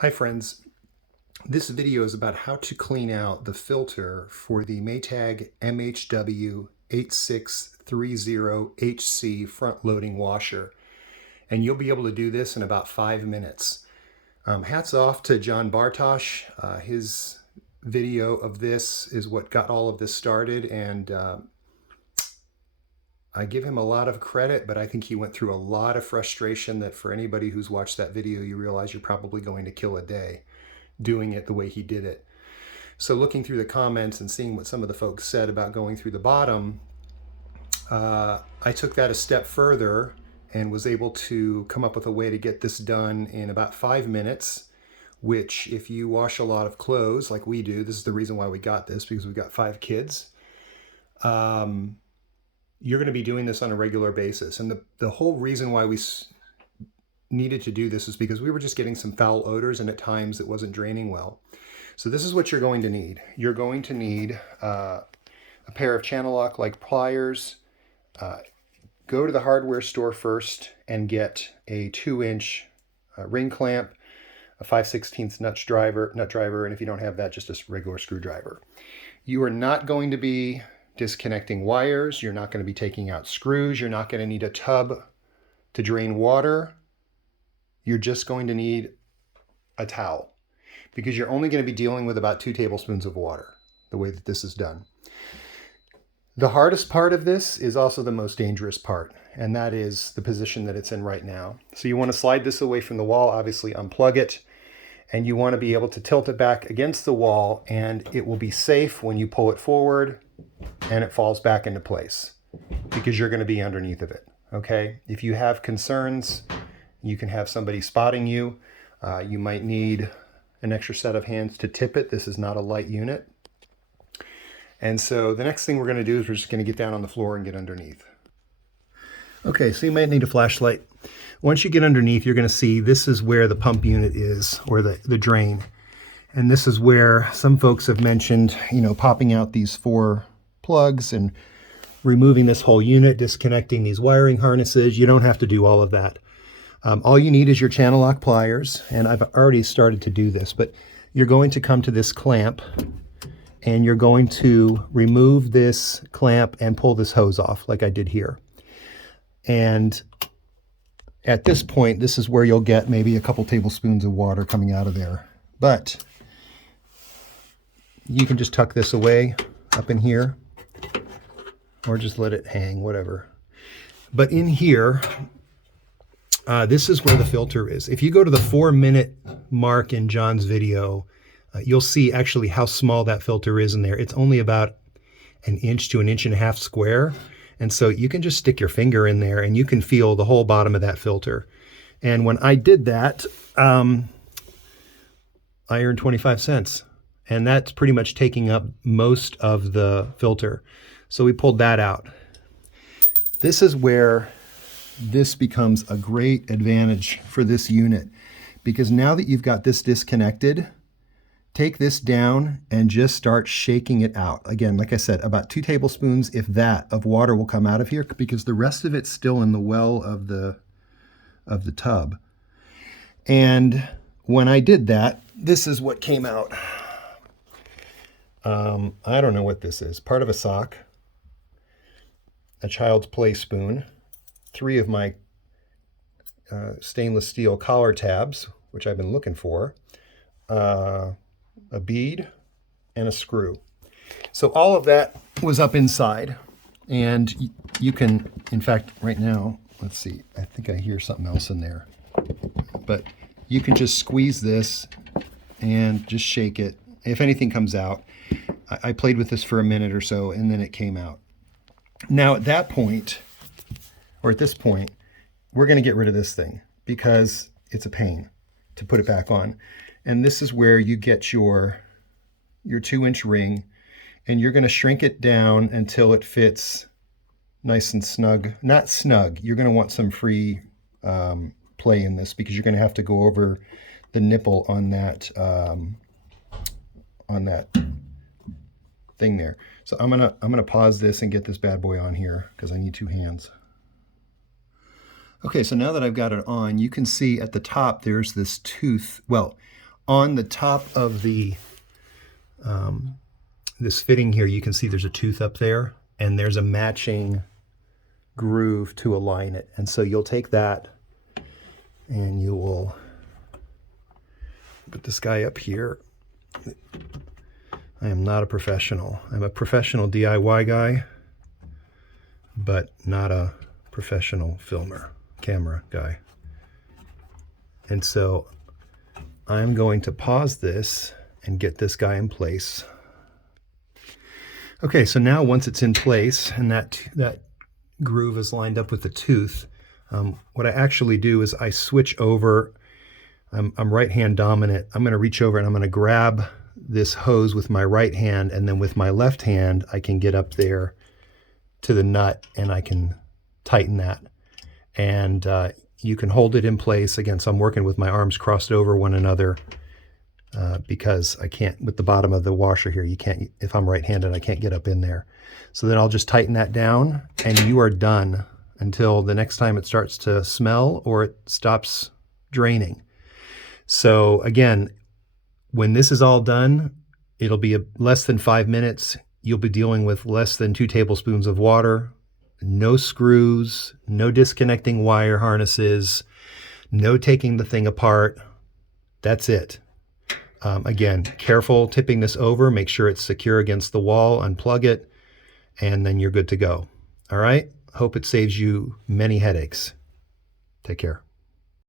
Hi friends, this video is about how to clean out the filter for the Maytag MHW8630HC front loading washer. And you'll be able to do this in about 5 minutes. Hats off to Jon Bartosh. His video of this is what got all of this started, and I give him a lot of credit, but I think he went through a lot of frustration that for anybody who's watched that video, you realize you're probably going to kill a day doing it the way he did it. So looking through the comments and seeing what some of the folks said about going through the bottom, I took that a step further and was able to come up with a way to get this done in about 5 minutes, which if you wash a lot of clothes like we do, this is the reason why we got this, because we've got 5 kids. You're going to be doing this on a regular basis. And the whole reason why we needed to do this is because we were just getting some foul odors, and at times it wasn't draining well. So this is what you're going to need. You're going to need a pair of channel lock like pliers. Go to the hardware store first and get a 2-inch ring clamp, a 5/16 nut driver, and if you don't have that, just a regular screwdriver. You are not going to be disconnecting wires. You're not going to be taking out screws. You're not going to need a tub to drain water. You're just going to need a towel, because you're only going to be dealing with about 2 tablespoons of water, the way that this is done. The hardest part of this is also the most dangerous part, and that is the position that it's in right now. So you want to slide this away from the wall, obviously unplug it, and you want to be able to tilt it back against the wall, and it will be safe when you pull it forward and it falls back into place, because you're going to be underneath of it. Okay? If you have concerns, you can have somebody spotting you. You might need an extra set of hands to tip it. This is not a light unit. And so the next thing we're going to do is we're just going to get down on the floor and get underneath. Okay, so you might need a flashlight. Once you get underneath, you're going to see this is where the pump unit is, or the drain. And this is where some folks have mentioned, popping out these 4 plugs and removing this whole unit, disconnecting these wiring harnesses. You don't have to do all of that. All you need is your channel lock pliers, and I've already started to do this, but you're going to come to this clamp, and you're going to remove this clamp and pull this hose off like I did here. And at this point, this is where you'll get maybe a couple tablespoons of water coming out of there. But you can just tuck this away up in here, or just let it hang, whatever. But in here, this is where the filter is. If you go to the 4-minute mark in Jon's video, you'll see actually how small that filter is in there. It's only about 1 inch to 1.5 inches square. And so you can just stick your finger in there and you can feel the whole bottom of that filter. And when I did that, I earned 25 cents. And that's pretty much taking up most of the filter. So we pulled that out. This is where this becomes a great advantage for this unit, because now that you've got this disconnected, take this down and just start shaking it out. Again, like I said, about 2 tablespoons, if that, of water will come out of here, because the rest of it's still in the well of the tub. And when I did that, this is what came out. I don't know what this is. Part of a sock, a child's play spoon, 3 of my stainless steel collar tabs, which I've been looking for, a bead, and a screw. So all of that was up inside, and you can, in fact, right now, let's see, I think I hear something else in there, but you can just squeeze this and just shake it. If anything comes out, I played with this for a minute or so, and then it came out. Now at that point, or at this point, we're going to get rid of this thing because it's a pain to put it back on. And this is where you get your 2-inch ring, and you're going to shrink it down until it fits nice and snug. Not snug. You're going to want some free play in this, because you're going to have to go over the nipple on that thing there. So I'm gonna pause this and get this bad boy on here, because I need 2 hands. Okay, so now that I've got it on, you can see at the top there's this tooth. Well, on the top of the this fitting here, you can see there's a tooth up there, and there's a matching groove to align it. And so you'll take that and you will put this guy up here. I am not a professional. I'm a professional DIY guy, but not a professional camera guy. And so I'm going to pause this and get this guy in place. Okay, so now once it's in place and that groove is lined up with the tooth, what I actually do is I switch over. I'm right hand dominant. I'm going to reach over and I'm going to grab this hose with my right hand, and then with my left hand I can get up there to the nut and I can tighten that. And you can hold it in place. Again, so I'm working with my arms crossed over one another because I can't, with the bottom of the washer here, you can't, if I'm right-handed, I can't get up in there. So then I'll just tighten that down and you are done until the next time it starts to smell or it stops draining. So again, when this is all done, it'll be less than 5 minutes. You'll be dealing with less than 2 tablespoons of water, no screws, no disconnecting wire harnesses, no taking the thing apart. That's it. Again, careful tipping this over, make sure it's secure against the wall, unplug it, and then you're good to go. All right? Hope it saves you many headaches. Take care.